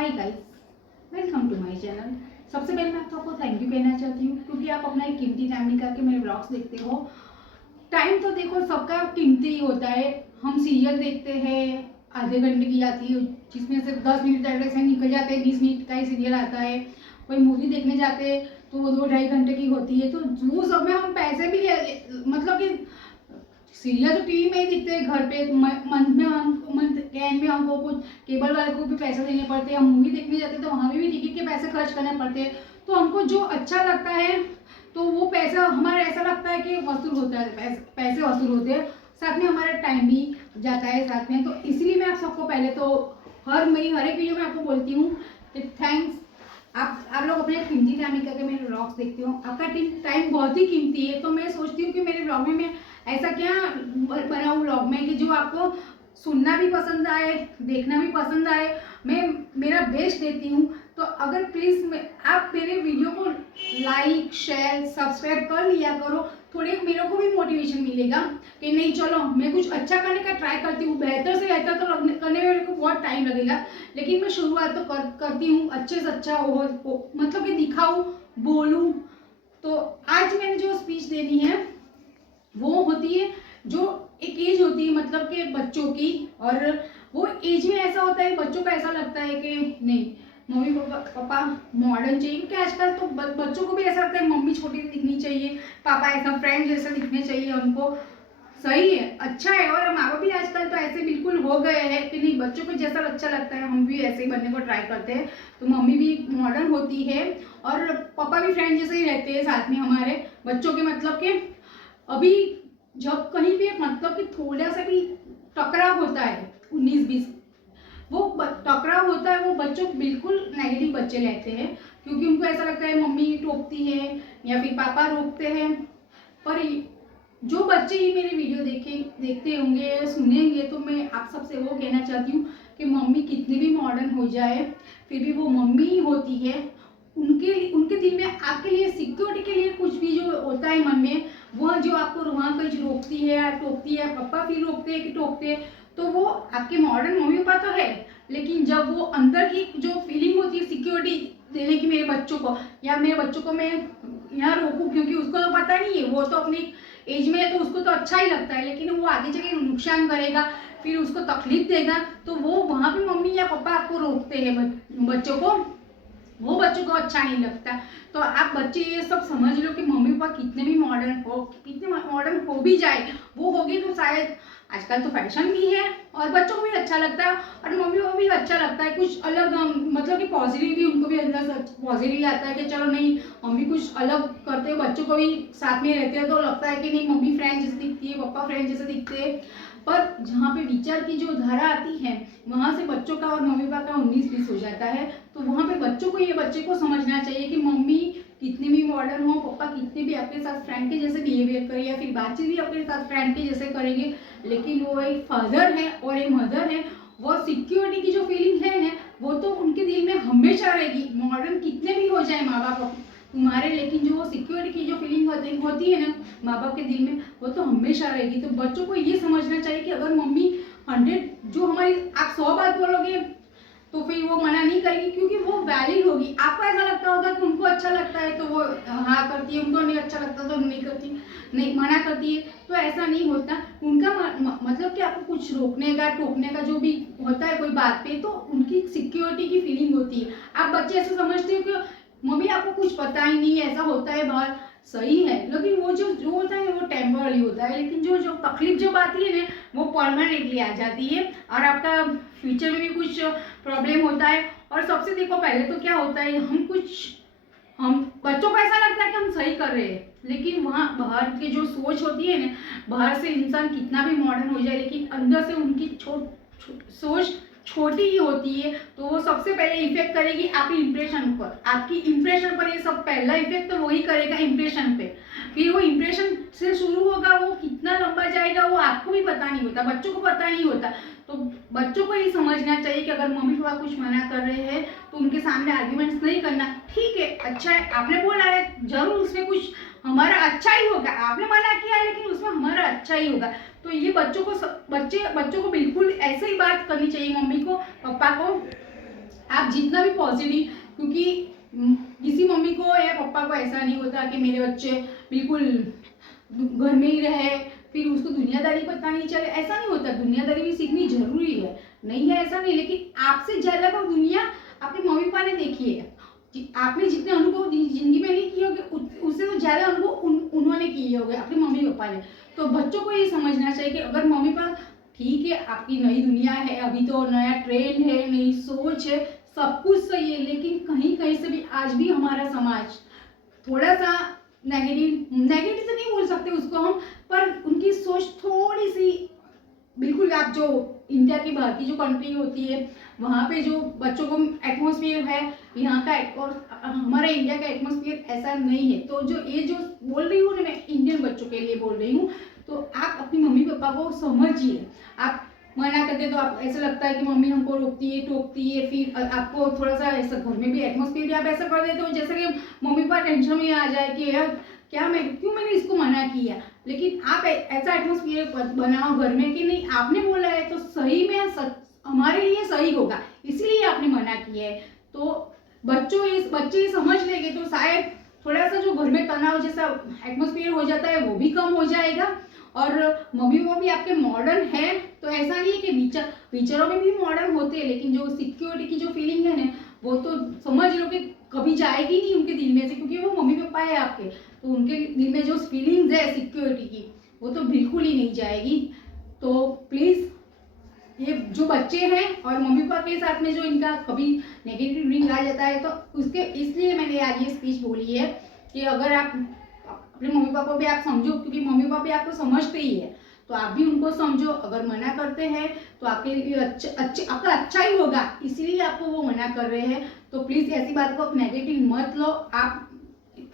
Hi guys, welcome to my channel. सबसे पहले मैं आपको थैंक यू कहना चाहती हूँ क्योंकि आप अपना एक कीमती टाइम निकाल के मेरे ब्लॉग्स देखते हो। टाइम तो देखो सबका कीमती ही होता है। हम सीरियल देखते हैं, आधे घंटे की आती है जिसमें से 10 मिनट ऐसे निकल जाते हैं, 20 मिनट का ही सीरियल आता है। कोई मूवी देखने जाते हैं तो वो 2-2.5 घंटे की होती है, तो वो सब में हम पैसे भी मतलब कि सीरियल तो टीवी में ही दिखते हैं, घर पे मंथ में हम मंथ के एंड में हमको कुछ केबल वाले को भी पैसे देने पड़ते हैं। हम मूवी देखने जाते हैं तो वहाँ भी टिकट के पैसे खर्च करने पड़ते हैं। तो हमको जो अच्छा लगता है तो वो पैसा हमारा ऐसा लगता है कि वसूल होता है, पैसे वसूल होते हैं, साथ में हमारा टाइम भी जाता है साथ में। तो इसलिए मैं आप सबको पहले तो मेरी हर एक वीडियो में आपको बोलती हूँ कि थैंक्स। आप लोग अपने कीमती टाइम निकाल के मेरे ब्लॉग्स देखते हो। आपका टाइम बहुत ही कीमती है, तो मैं सोचती हूँ कि मेरे ब्लॉग में मैं ऐसा क्या बनाऊँ ब्लॉग में कि जो आपको सुनना भी पसंद आए, देखना भी पसंद आए। मैं मेरा बेस्ट देती हूँ, तो अगर प्लीज़ आप मेरे वीडियो को लाइक शेयर सब्सक्राइब कर लिया करो। थोड़े मेरे को भी मोटिवेशन मिलेगा कि नहीं चलो मैं कुछ अच्छा करने का ट्राई करती हूँ। बेहतर से बेहतर तो करने में मेरे को बहुत टाइम लगेगा, लेकिन मैं शुरुआत तो करती हूँ। अच्छे से अच्छा हो मतलब कि दिखाऊँ, बोलूँ। तो आज मैंने जो स्पीच देनी है वो होती है, जो एक एज होती है मतलब कि बच्चों की, और वो एज में ऐसा होता है बच्चों को ऐसा लगता है कि नहीं मम्मी पापा मॉडर्न चाहिए, क्योंकि आजकल तो बच्चों को भी ऐसा लगता है मम्मी छोटी सी दिखनी चाहिए, पापा ऐसा फ्रेंड जैसा दिखने चाहिए हमको। सही है, अच्छा है। और माँ बाप भी आजकल तो ऐसे बिल्कुल हो गए हैं कि नहीं बच्चों को जैसा अच्छा लगता है हम भी ऐसे ही बनने को ट्राई करते हैं। तो मम्मी भी मॉडर्न होती है और पापा भी फ्रेंड जैसे ही रहते हैं साथ में हमारे बच्चों के। मतलब कि अभी जब कहीं भी मतलब कि थोड़ा सा भी टकराव होता है 19-20, वो टकराव होता है वो बच्चों बिल्कुल नेगेटिव बच्चे लेते हैं, क्योंकि उनको ऐसा लगता है मम्मी टोकती है या फिर पापा रोकते हैं। पर जो बच्चे ही मेरे वीडियो देखते होंगे सुनेंगे, तो मैं आप सबसे वो कहना चाहती हूँ कि मम्मी कितनी भी मॉडर्न हो जाए फिर भी वो मम्मी ही होती है। उनके दिल में आपके लिए सिक्योरिटी के लिए कुछ भी जो होता है मन में, वह जो आपको वहाँ कहीं रोकती है या टोकती है, पापा फिर रोकते हैं कि टोकते हैं, तो वो आपके मॉडर्न मम्मी पापा तो है, लेकिन जब वो अंदर की जो फीलिंग होती है सिक्योरिटी देने की मेरे बच्चों को, या मेरे बच्चों को मैं यहाँ रोकूँ, क्योंकि उसको तो पता नहीं है, वो तो अपनी एज में है तो उसको तो अच्छा ही लगता है, लेकिन वो आगे जाके नुकसान करेगा, फिर उसको तकलीफ देगा, तो वो वहाँ पे मम्मी या पापा आपको रोकते हैं बच्चों को, वो बच्चों को अच्छा नहीं लगता। तो आप बच्चे ये सब समझ लो कि मम्मी पापा कितने भी मॉडर्न हो भी जाए, वो होगी तो शायद आजकल तो फैशन भी है और बच्चों को भी अच्छा लगता है और मम्मी को भी अच्छा लगता है कुछ अलग, मतलब कि पॉजिटिव भी उनको भी अंदर से पॉजिटिव आता है कि चलो नहीं मम्मी कुछ अलग करते हो, बच्चों को भी साथ में रहते हो तो लगता है कि नहीं मम्मी फ्रेंड जैसे दिखती है, पापा फ्रेंड जैसे दिखते हैं। पर जहाँ पे विचार की जो धारा आती है वहाँ से बच्चों का और मम्मी पापा का 19-20 हो जाता है। तो वहाँ पे बच्चे को समझना चाहिए कि मम्मी कितनी भी मॉडर्न हो, पापा कितने भी आपके साथ फ्रेंड के जैसे बिहेवियर करे या फिर बातचीत भी आपके साथ फ्रेंड के जैसे करेंगे, लेकिन वो एक फादर है और एक मदर है। वो सिक्योरिटी की जो फीलिंग है ना वो तो उनके दिल में हमेशा रहेगी, मॉडर्न कितने भी हो जाए माँ बाप तुम्हारे, लेकिन जो सिक्योरिटी की जो फीलिंग होती है ना माँ बाप के दिल में, वो तो हमेशा रहेगी। तो बच्चों को ये समझना चाहिए कि अगर मम्मी 100 जो हमारी आप 100 बात बोलोगे तो फिर वो मना नहीं करेगी, क्योंकि वो वैलिड होगी। आपको ऐसा लगता होगा कि उनको अच्छा लगता है तो वो हाँ करती है, उनको नहीं अच्छा लगता तो नहीं करती, नहीं मना करती है। तो ऐसा नहीं होता उनका मतलब कि आपको कुछ रोकने का टोकने का जो भी होता है कोई बात पे, तो उनकी सिक्योरिटी की फीलिंग होती है। आप बच्चे ऐसे समझते हो कि मम्मी आपको कुछ पता ही नहीं ऐसा होता है बाहर, सही है, लेकिन वो जो होता है वो टेम्पररी होता है, लेकिन जो तकलीफ जब आती है ना वो परमानेंटली आ जाती है और आपका फ्यूचर में भी कुछ प्रॉब्लम होता है। और सबसे देखो पहले तो क्या होता है, हम बच्चों को ऐसा लगता है कि हम सही कर रहे हैं, लेकिन वहाँ बाहर की जो सोच होती है ना, बाहर से इंसान कितना भी मॉडर्न हो जाए लेकिन अंदर से उनकी सोच छोटी ही होती है, तो वो सबसे पहले इफेक्ट करेगी आपकी इंप्रेशन पर, आपकी इंप्रेशन पर। ये सब पहला इफेक्ट तो वही करेगा इंप्रेशन पे, फिर वो इंप्रेशन से शुरू होगा, वो कितना लंबा जाएगा वो आपको भी पता नहीं होता, बच्चों को पता नहीं होता। तो बच्चों को ये समझना चाहिए कि अगर मम्मी पापा कुछ मना कर रहे हैं तो उनके सामने आर्ग्यूमेंट्स नहीं करना। ठीक है, अच्छा है आपने बोला है, जरूर उसमें कुछ हमारा अच्छा ही होगा, आपने मना किया है लेकिन उसमें हमारा अच्छा ही होगा। तो ये बच्चों को बिल्कुल ऐसे ही बात करनी चाहिए मम्मी को पापा को आप जितना भी पॉजिटिव, क्योंकि किसी मम्मी को या पापा को ऐसा नहीं होता कि मेरे बच्चे बिल्कुल घर में ही रहे, फिर उसको दुनियादारी पता नहीं चले, ऐसा नहीं होता। दुनियादारी भी सीखनी जरूरी है, नहीं है ऐसा नहीं, लेकिन आपसे ज़्यादा वो दुनिया अपने मम्मी पापा ने देखी है। आपने जितने अनुभव जिंदगी में नहीं किए होंगे उससे तो ज़्यादा अनुभव उन्होंने किए होंगे, अपने मम्मी पापा ने। तो बच्चों को ये समझना चाहिए कि अगर मम्मी पापा, ठीक है आपकी नई दुनिया है, अभी तो नया ट्रेंड है, नई सोच है, सब कुछ सही है, लेकिन कहीं कहीं से भी आज भी हमारा समाज थोड़ा सा नेगेटिव तो नहीं बोल सकते उसको हम, पर उनकी सोच थोड़ी सी, बिल्कुल आप जो इंडिया की बाहर की जो कंट्री होती है वहाँ पे जो बच्चों को एटमॉस्फेयर है, यहाँ का और हमारा इंडिया का एटमॉस्फेयर ऐसा नहीं है। तो जो ये जो बोल रही हूँ ना, मैं इंडियन बच्चों के लिए बोल रही हूँ, तो आप अपनी मम्मी पापा को समझिए। आप मना करते तो आप ऐसा लगता है कि मम्मी हमको रोकती है, टोकती है, फिर आपको थोड़ा सा ऐसा घर में भी एटमॉस्फेयर आप ऐसा कर देते हो जैसे कि मम्मी पापा टेंशन में आ जाए कि यार क्या मैंने इसको मना किया। लेकिन आप ऐसा एटमॉस्फेयर बनाओ घर में कि नहीं, आपने बोला है तो सही में हमारे लिए सही होगा, इसीलिए आपने मना किया है। तो बच्चे समझ लेंगे तो शायद थोड़ा सा जो घर में तनाव जैसा एटमॉस्फेयर हो जाता है वो भी कम हो जाएगा। और मम्मी पापा भी आपके मॉडर्न है, तो ऐसा नहीं है कि विचारों में भी मॉडर्न होते हैं, लेकिन जो सिक्योरिटी की जो फीलिंग है ना, वो तो समझ लो कि कभी जाएगी नहीं उनके दिल में से, क्योंकि वो मम्मी पापा है आपके, तो उनके दिल में जो फीलिंग्स है सिक्योरिटी की वो तो बिल्कुल ही नहीं जाएगी। तो प्लीज़ ये जो बच्चे हैं और मम्मी पापा के साथ में जो इनका कभी नेगेटिव लिंक आ जाता है, तो उसके इसलिए मैंने आज ये स्पीच बोली है कि अगर आप अपने मम्मी पापा भी आप समझो, क्योंकि मम्मी पापा भी आपको समझते ही है, तो आप भी उनको समझो। अगर मना करते हैं तो आपके लिए आपका अच्छा ही होगा, इसीलिए आपको वो मना कर रहे हैं। तो प्लीज़ ऐसी बात को आप नेगेटिव मत लो, आप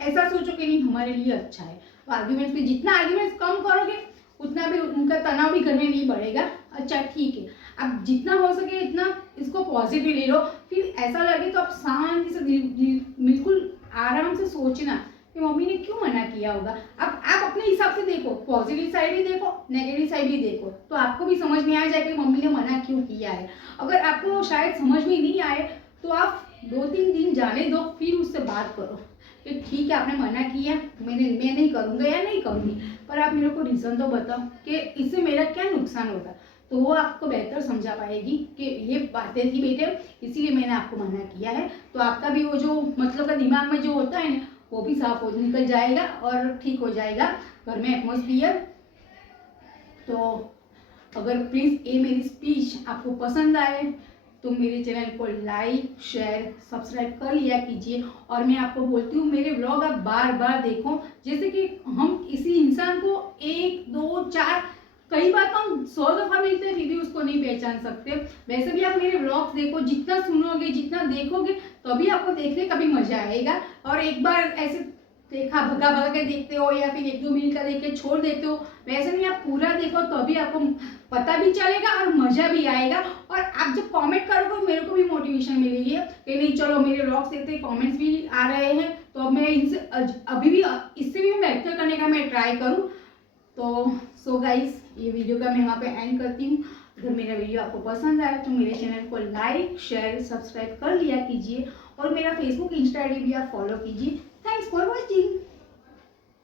ऐसा सोचो कि नहीं हमारे लिए अच्छा है। तो आर्ग्यूमेंट्स में जितना आर्ग्यूमेंट्स कम करोगे उतना भी उनका तनाव भी घर में नहीं बढ़ेगा। अच्छा ठीक है, अब जितना हो सके इतना इसको पॉजिटिव ले लो। फिर ऐसा लगे तो आप शांति से बिल्कुल आराम से सोचना कि मम्मी ने क्यों मना किया होगा। अब आप अपने हिसाब से देखो, पॉजिटिव साइड भी देखो, नेगेटिव साइड भी देखो, तो आपको भी समझ में आ जाए कि मम्मी ने मना क्यों किया है। अगर आपको शायद समझ में नहीं आए तो आप 2-3 दिन जाने दो, फिर उससे बात करो कि ठीक है आपने मना किया, मैं नहीं करूँगा या नहीं करूँगी, पर आप मेरे को रीज़न तो बताओ कि इससे मेरा क्या नुकसान होगा। तो वो आपको बेहतर समझा पाएगी कि ये बातें थी बेटे, इसीलिए मैंने आपको मना किया है। तो आपका भी वो जो मतलब का दिमाग में जो होता है ना, वो भी साफ हो निकल जाएगा और ठीक हो जाएगा घर में एटमॉस्फियर। तो अगर प्लीज़ ये मेरी स्पीच आपको पसंद आए तो मेरे चैनल को लाइक शेयर सब्सक्राइब कर लिया कीजिए। और मैं आपको बोलती हूँ मेरे व्लॉग आप बार बार देखो, जैसे कि हम इसी इंसान को 1 2 4 कई बार तो हम 100 दफ़ा मिलते हैं फिर भी उसको नहीं पहचान सकते। वैसे भी आप मेरे व्लॉग्स देखो, जितना सुनोगे जितना देखोगे तभी आपको देखने का भी मजा आएगा। और एक बार ऐसे देखा भगा भगा के देखते हो या फिर 1-2 मिनट का देख के छोड़ देते हो, वैसे नहीं आप पूरा देखो तभी आपको पता भी चलेगा और मज़ा भी आएगा। और आप जब कमेंट करोगे मेरे को भी मोटिवेशन मिलेगी कि नहीं चलो मेरे व्लॉग्स देखते कमेंट्स भी आ रहे हैं, तो अब मैं इनसे अभी भी इससे भी बेहतर करने का मैं ट्राई करूँ। तो सो गाइस ये वीडियो का मैं यहाँ पे एंड करती हूँ। अगर मेरा वीडियो आपको पसंद आए तो मेरे चैनल को लाइक शेयर सब्सक्राइब कर लिया कीजिए और मेरा फेसबुक इंस्टा आईडी भी आप फॉलो कीजिए। Thanks for watching.